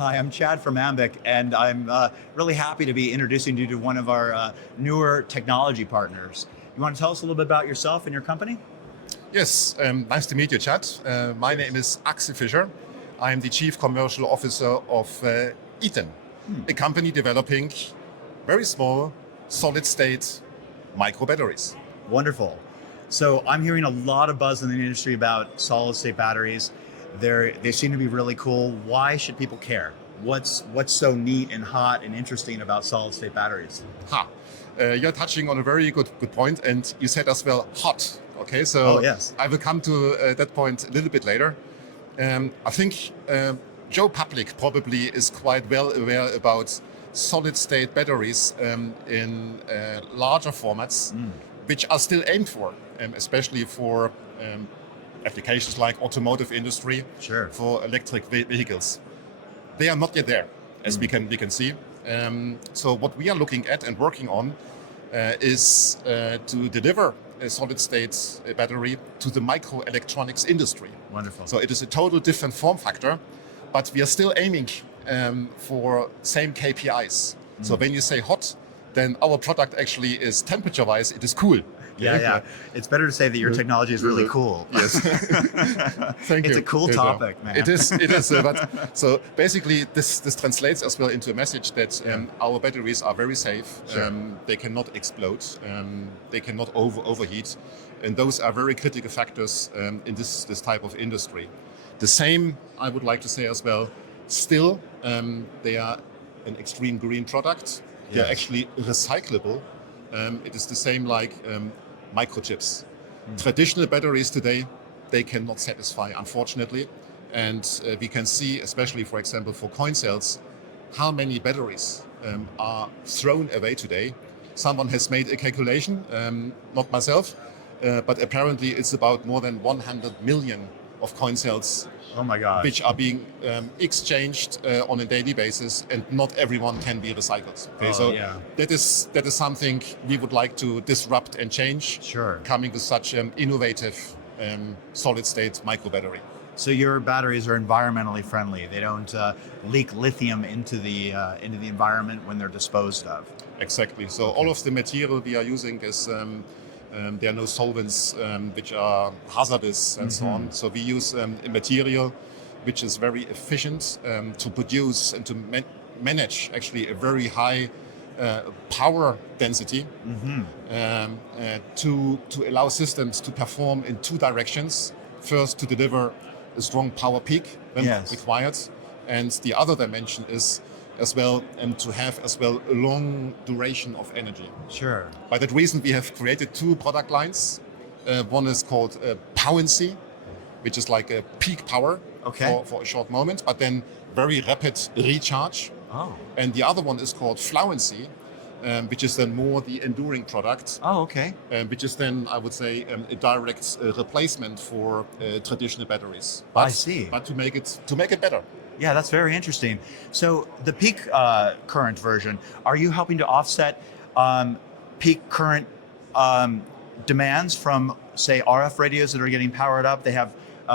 Hi, I'm Chad from Ambiq, and I'm really happy to be introducing you to one of our newer technology partners. You want to tell us a little bit about yourself and your company? Yes, nice to meet you, Chad. My name is Axel Fischer. I am the Chief Commercial Officer of Iten, a company developing very small, solid-state micro batteries. Wonderful. So I'm hearing a lot of buzz in the industry about solid-state batteries. They seem to be really cool. Why should people care? What's so neat and hot and interesting about solid-state batteries? Ha! You're touching on a very good point, and you said as well hot. Okay, so Oh, yes. I will come to that point a little bit later. I think Joe Public probably is quite well aware about solid-state batteries in larger formats, which are still aimed for, especially for applications like automotive industry, Sure. for electric vehicles. They are not yet there, as we can see. So what we are looking at and working on is to deliver a solid-state battery to the microelectronics industry. Wonderful. So it is a total different form factor, but we are still aiming for same KPIs. So when you say hot, then our product actually is temperature-wise, it is cool. Yeah. It's better to say that your technology is really cool. Yes. Thank you. It's a cool topic, man. It is. But so basically, this translates as well into a message that our batteries are very safe. Sure. They cannot explode. They cannot overheat, and those are very critical factors in this type of industry. The same, I would like to say as well. Still, they are an extreme green product. They're Yes. actually recyclable. It is the same like microchips. Traditional batteries today, they cannot satisfy, unfortunately. And we can see, especially, for example, for coin cells, how many batteries are thrown away today. Someone has made a calculation, not myself, but apparently it's about more than 100 million of coin cells Oh my God. which are being exchanged on a daily basis, and not everyone can be recycled. Okay, so yeah. that is something we would like to disrupt and change. Sure. Coming with such innovative solid-state micro battery. So your batteries are environmentally friendly. They don't leak lithium into the environment when they're disposed of. Exactly. So all of the material we are using is. There are no solvents which are hazardous and so on. So we use a material which is very efficient to produce and to manage actually a very high power density to allow systems to perform in two directions. First, to deliver a strong power peak when required, and the other dimension is as well to have as well a long duration of energy. Sure. By that reason, we have created two product lines. One is called Powency, which is like a peak power for a short moment, but then very rapid recharge. Oh. And the other one is called Fluency, which is then more the enduring product. Oh, okay. Which is then, I would say, a direct replacement for traditional batteries. But, I see. But to make it better. Yeah, that's very interesting. So the peak current version, are you helping to offset peak current demands from, say, RF radios that are getting powered up? They have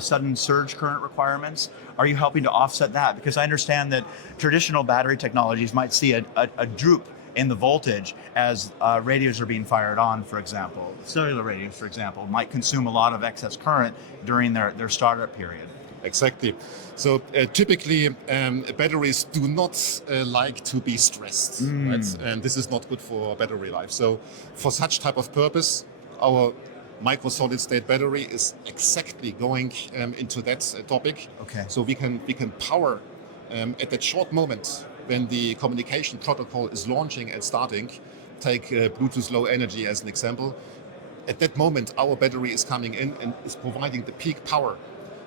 sudden surge current requirements. Are you helping to offset that? Because I understand that traditional battery technologies might see a droop in the voltage as radios are being fired on, for example. Cellular radios, for example, might consume a lot of excess current during their startup period. Exactly. So typically, batteries do not like to be stressed, right? And this is not good for battery life. So for such type of purpose, our micro solid state battery is exactly going into that topic. Okay. So we can power at that short moment when the communication protocol is launching and starting. Take Bluetooth Low Energy as an example. At that moment, our battery is coming in and is providing the peak power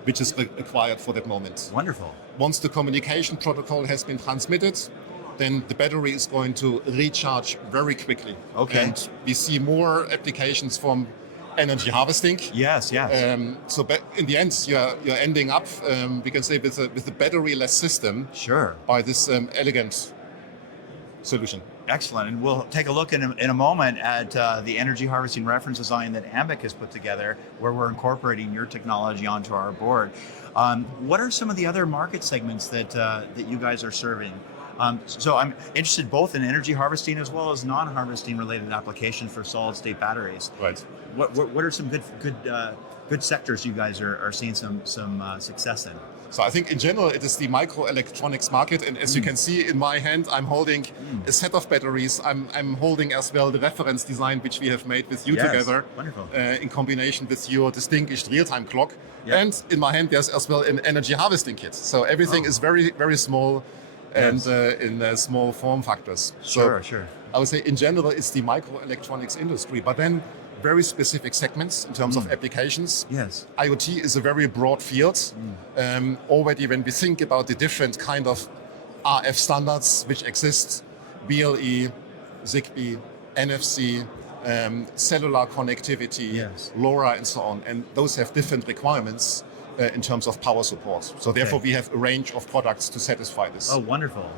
which is required for that moment. Wonderful. Once the communication protocol has been transmitted, then the battery is going to recharge very quickly. Okay. And we see more applications from energy harvesting. Yes. So in the end, you're ending up, we can say, with a battery-less system. Sure. By this elegant solution. Excellent. And we'll take a look in a moment at the energy harvesting reference design that Ambiq has put together, where we're incorporating your technology onto our board. What are some of the other market segments that you guys are serving? So I'm interested both in energy harvesting as well as non-harvesting related applications for solid state batteries. Right. What are some good sectors you guys are seeing some success in? So I think in general it is the microelectronics market, and as you can see in my hand, I'm holding a set of batteries. I'm holding as well the reference design which we have made with you together, wonderful. In combination with your distinguished real-time clock. Yep. And in my hand there's as well an energy harvesting kit. So everything is very, very small and in small form factors. Sure. I would say in general it's the microelectronics industry, but then very specific segments in terms of applications. Yes. IoT is a very broad field. Already when we think about the different kind of RF standards which exist, BLE, Zigbee, NFC, cellular connectivity, LoRa and so on, and those have different requirements in terms of power support. So therefore we have a range of products to satisfy this. Oh, wonderful.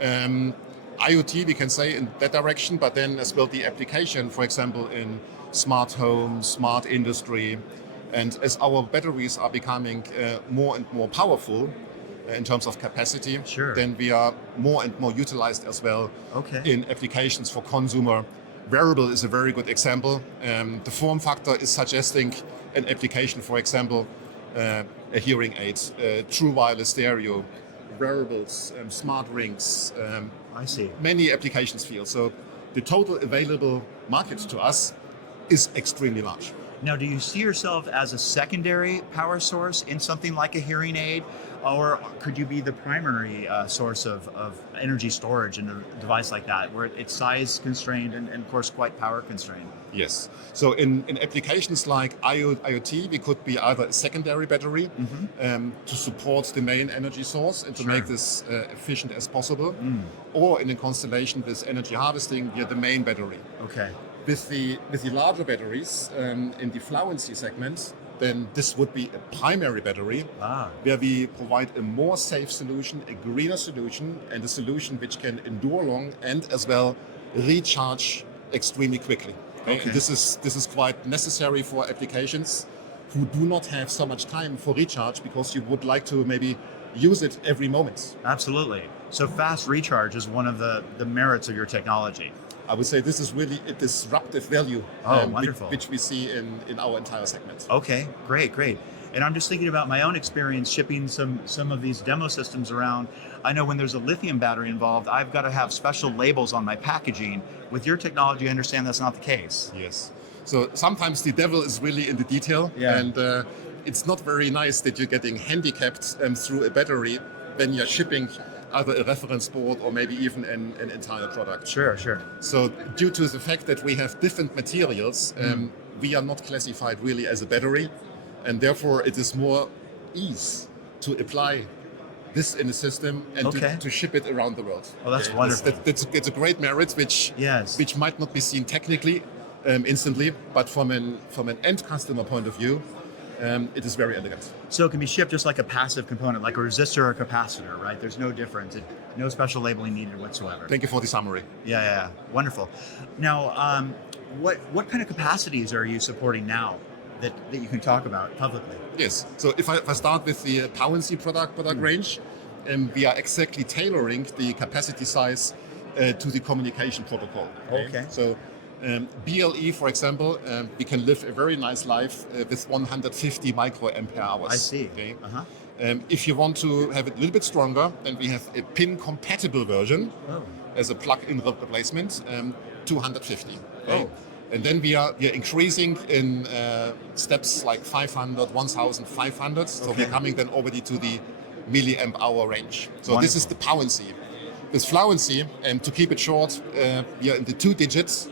IoT, we can say in that direction, but then as well the application, for example, in smart home, smart industry, and as our batteries are becoming more and more powerful in terms of capacity, then we are more and more utilized as well in applications for consumer. Wearable is a very good example. The form factor is suggesting an application, for example, a hearing aid, true wireless stereo, wearables, smart rings. I see. Many applications fields. So the total available market to us is extremely large. Now, do you see yourself as a secondary power source in something like a hearing aid, or could you be the primary source of energy storage in a device like that, where it's size constrained and of course quite power constrained? Yes. So in applications like IoT, we could be either a secondary battery to support the main energy source and to make this efficient as possible, or in a constellation with energy harvesting, we are the main battery. Okay. With the larger batteries in the fluency segment, then this would be a primary battery where we provide a more safe solution, a greener solution, and a solution which can endure long and as well recharge extremely quickly. Okay. This is quite necessary for applications who do not have so much time for recharge because you would like to maybe use it every moment. Absolutely. So fast recharge is one of the merits of your technology. I would say this is really a disruptive value which we see in our entire segment. Okay, great. And I'm just thinking about my own experience shipping some of these demo systems around. I know when there's a lithium battery involved, I've got to have special labels on my packaging. With your technology, I understand that's not the case. Yes. So sometimes the devil is really in the detail, and it's not very nice that you're getting handicapped through a battery when you're shipping either a reference board or maybe even an entire product. Sure. So due to the fact that we have different materials, we are not classified really as a battery, and therefore it is more ease to apply this in a system and to ship it around the world. Oh, that's wonderful. It's a great merit which might not be seen technically instantly, but from an end customer point of view, it is very elegant. So it can be shipped just like a passive component, like a resistor or a capacitor, right? There's no difference. No special labeling needed whatsoever. Thank you for the summary. Yeah. Wonderful. Now, what kind of capacities are you supporting now that you can talk about publicly? Yes. So if I start with the Powency product range, we are exactly tailoring the capacity size to the communication protocol. Okay. So BLE, for example, we can live a very nice life with 150 microampere hours. I see. Okay? If you want to have it a little bit stronger, then we have a pin-compatible version as a plug-in replacement, 250. Okay? And then we are increasing in steps like 500, 1,500. So we're coming then already to the milliamp hour range. So this is the Powency. With Fluency, to keep it short, we are in the 2 digits.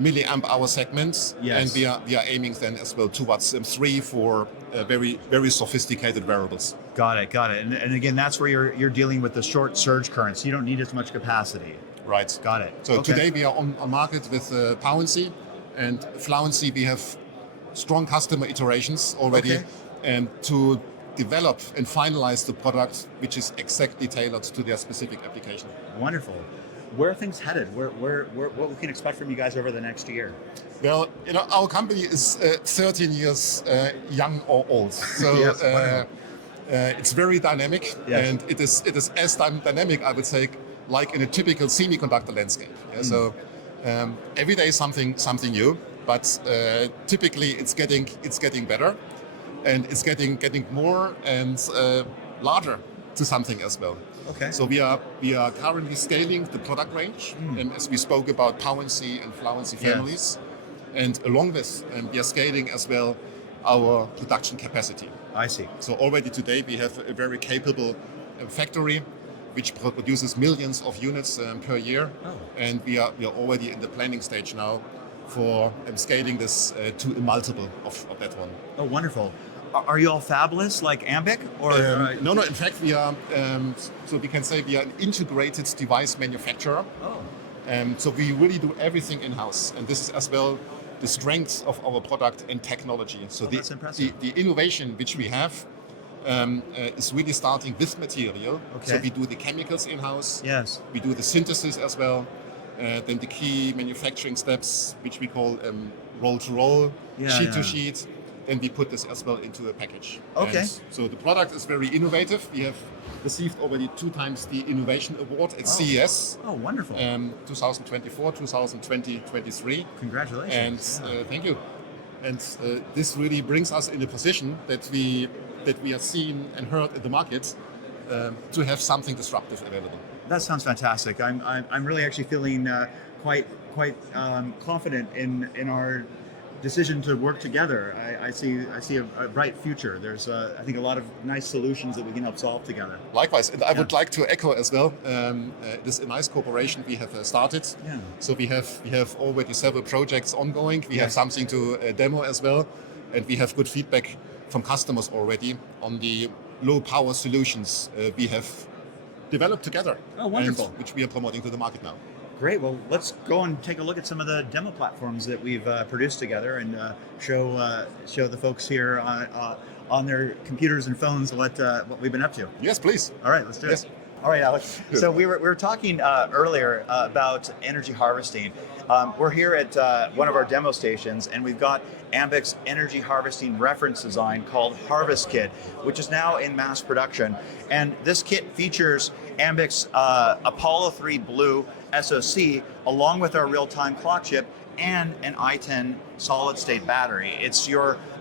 Milliamp hour segments, and we are aiming then as well towards 3 for very, very sophisticated wearables. Got it. And again, that's where you're dealing with the short surge currents. You don't need as much capacity. Right. Got it. So today we are on market with Powency, and Fluency we have strong customer iterations already, and to develop and finalize the product which is exactly tailored to their specific application. Wonderful. where are things headed? What we can expect from you guys over the next year? Well, our company is 13 years young or old, so Yes, wonderful. it's very dynamic, Yes. and it is as dynamic, I would say, like in a typical semiconductor landscape. Yeah? So every day something new, but typically it's getting better, and it's getting more and larger to something as well. Okay. So we are currently scaling the product range, and as we spoke about Power&C and Flow&C families, and along with we are scaling as well our production capacity. I see. So already today we have a very capable factory which produces millions of units per year, and we are already in the planning stage now for scaling this to a multiple of that one. Oh, wonderful. Are you all fabless like Ambiq, or No. In fact, we are. So we can say we are an integrated device manufacturer. Oh, So we really do everything in house, and this is as well the strength of our product and technology. So that's impressive. the innovation which we have is really starting with material. Okay. So we do the chemicals in house. yes. We do the synthesis as well. Then the key manufacturing steps, which we call roll to roll, sheet to sheet. Then we put this as well into a package. Okay. And so the product is very innovative. We have received already 2 times the Innovation Award at CES. Oh, wonderful. 2024, 2020, 23. Congratulations. And thank you. And this really brings us in a position that we are seen and heard in the market to have something disruptive available. That sounds fantastic. I'm really actually feeling quite confident in our decision to work together. I see a bright future. There's I think a lot of nice solutions that we can help solve together. Likewise, and I would like to echo as well. This is a nice cooperation we have started. Yeah. So we have already several projects ongoing. We have something to demo as well, and we have good feedback from customers already on the low power solutions we have developed together. Oh, wonderful. And which we are promoting to the market now. Great. Well, let's go and take a look at some of the demo platforms that we've produced together, and show the folks here on their computers and phones what we've been up to. Yes, please. All right, let's do Yes. it. All right, Alex. So we were talking earlier about energy harvesting. We're here at one of our demo stations, and we've got Ambiq's energy harvesting reference design called harvestKIT, which is now in mass production. And this kit features Ambiq's Apollo 3 Blue SoC, along with our real-time clock chip and an Iten solid-state battery. It's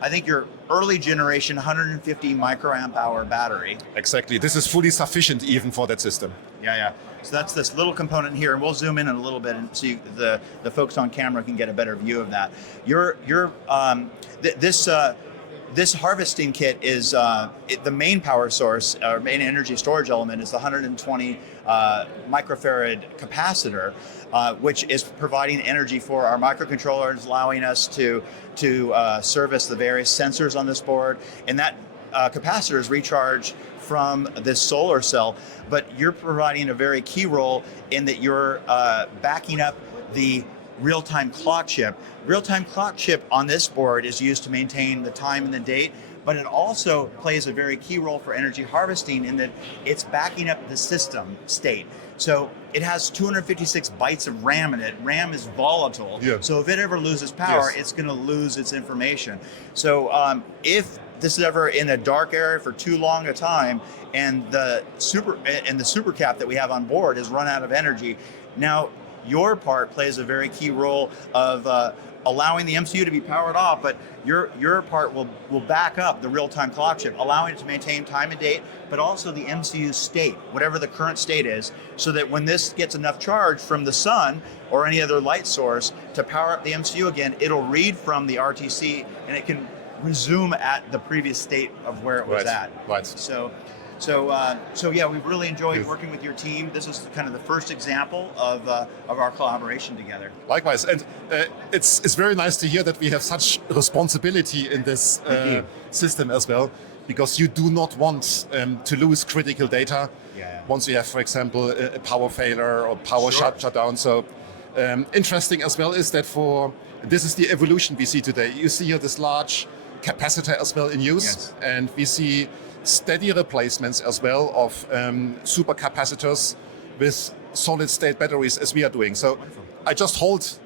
I think your early generation 150 microamp hour battery. Exactly. This is fully sufficient even for that system. Yeah. So that's this little component here, and we'll zoom in a little bit, and so the folks on camera can get a better view of that. This harvesting kit is the main power source, or main energy storage element, is the 120 microfarad capacitor, which is providing energy for our microcontrollers, allowing us to service the various sensors on this board. And that capacitor is recharged from this solar cell, but you're providing a very key role in that you're backing up the real-time clock chip. Real-time clock chip on this board is used to maintain the time and the date, but it also plays a very key role for energy harvesting in that it's backing up the system state. So it has 256 bytes of RAM in it. RAM is volatile, so if it ever loses power, it's going to lose its information. So if this is ever in a dark area for too long a time, and the super cap that we have on board has run out of energy, now your part plays a very key role of allowing the MCU to be powered off, but your part will back up the real-time clock chip, allowing it to maintain time and date, but also the MCU state, whatever the current state is, so that when this gets enough charge from the sun or any other light source to power up the MCU again, it'll read from the RTC and it can resume at the previous state of where it was at. Right. So yeah, we've really enjoyed working with your team. This is kind of the first example of our collaboration together. Likewise, and it's very nice to hear that we have such responsibility in this system as well, because you do not want to lose critical data once you have, for example, a power failure or power shutdown. So interesting as well is that this is the evolution we see today. You see here this large capacitor as well in use, and we see steady replacements as well of supercapacitors with solid state batteries as we are doing. So I just hold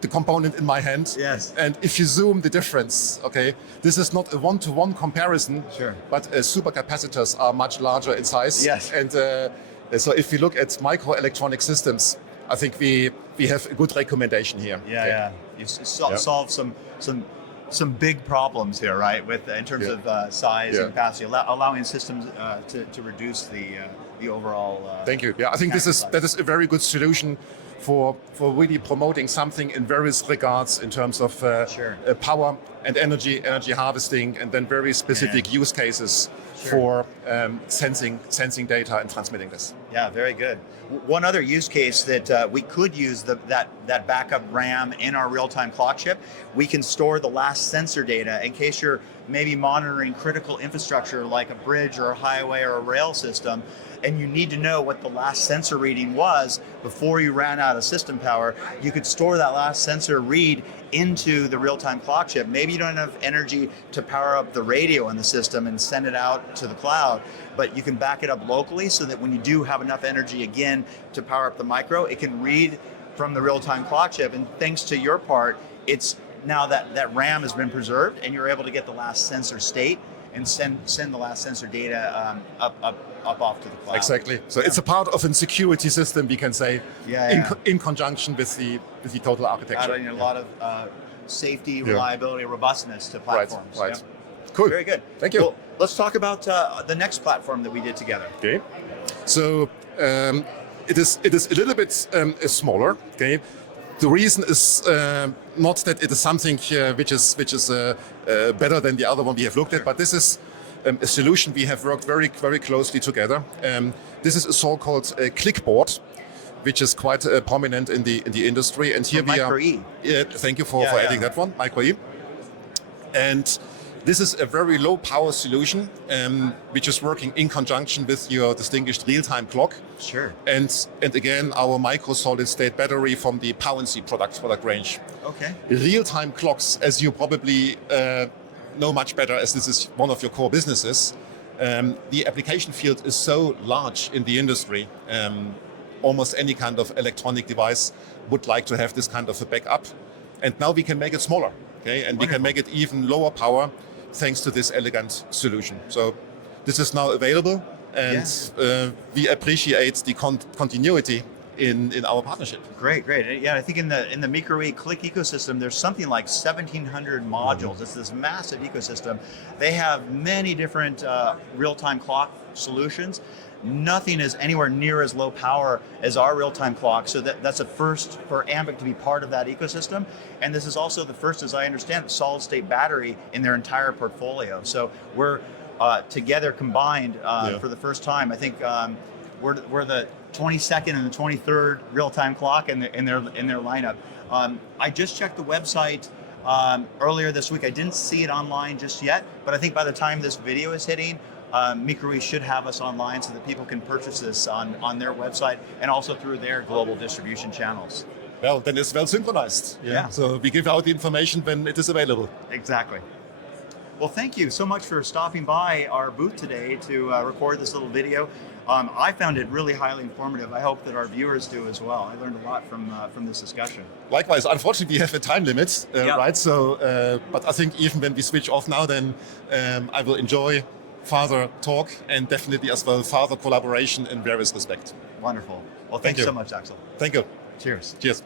the component in my hand. Yes. And if you zoom the difference, okay, this is not a one-to-one comparison, Sure. but supercapacitors are much larger in size. Yes. And so if we look at microelectronic systems, I think we have a good recommendation here. Yeah, Okay. yeah. You solve some big problems here, right? With in terms of size and capacity, allowing systems to reduce the overall. Thank you. Yeah, I think that is a very good solution for really promoting something in various regards in terms of power and energy harvesting, and then very specific use cases for sensing data and transmitting this. Yeah, very good. One other use case that we could use that backup RAM in our real-time clock chip, we can store the last sensor data in case you're maybe monitoring critical infrastructure like a bridge or a highway or a rail system, and you need to know what the last sensor reading was before you ran out of system power. You could store that last sensor read into the real-time clock chip. Maybe you don't have energy to power up the radio in the system and send it out to the cloud, but you can back it up locally so that when you do have enough energy again to power up the micro, it can read from the real-time clock chip. And thanks to your part, it's now that RAM has been preserved and you're able to get the last sensor state and send the last sensor data up off to the cloud. Exactly. So it's a part of a security system, we can say, in conjunction with the total architecture. Adding a lot of safety, reliability, robustness to platforms. Right. Cool. Very good. Thank you. Well, let's talk about the next platform that we did together. Okay. So it is a little bit smaller. Okay. The reason is not that it is something which is better than the other one we have looked at, but this is a solution we have worked very, very closely together. This is a so-called clickboard, which is quite prominent in the industry. And here we are. Thank you for adding that one, microE. And this is a very low power solution, which is working in conjunction with your distinguished real-time clock. Sure. And again, our micro solid state battery from the Power&C product range. Okay. Real-time clocks, as you probably know much better, as this is one of your core businesses, the application field is so large in the industry. Almost any kind of electronic device would like to have this kind of a backup. And now we can make it smaller, okay? And we can make it even lower power thanks to this elegant solution. So this is now available, and we appreciate the continuity in our partnership. Great. Yeah, I think in the microE Click ecosystem, there's something like 1,700 modules. It's this massive ecosystem. They have many different real-time clock solutions. Nothing is anywhere near as low power as our real-time clock, so that's a first for Ambiq to be part of that ecosystem. And this is also the first, as I understand, solid-state battery in their entire portfolio. So we're together combined for the first time. I think we're the 22nd and the 23rd real-time clock in their lineup. I just checked the website earlier this week. I didn't see it online just yet, but I think by the time this video is hitting, microE should have us online so that people can purchase this on their website and also through their global distribution channels. Well, then it's well synchronized. Yeah. So we give out the information when it is available. Exactly. Well, thank you so much for stopping by our booth today to record this little video. I found it really highly informative. I hope that our viewers do as well. I learned a lot from this discussion. Likewise, unfortunately, we have a time limit, right? So, but I think even when we switch off now, then I will enjoy further talk and definitely as well further collaboration in various respects. Wonderful. Well, thanks so much, Axel. Thank you. Cheers. Cheers.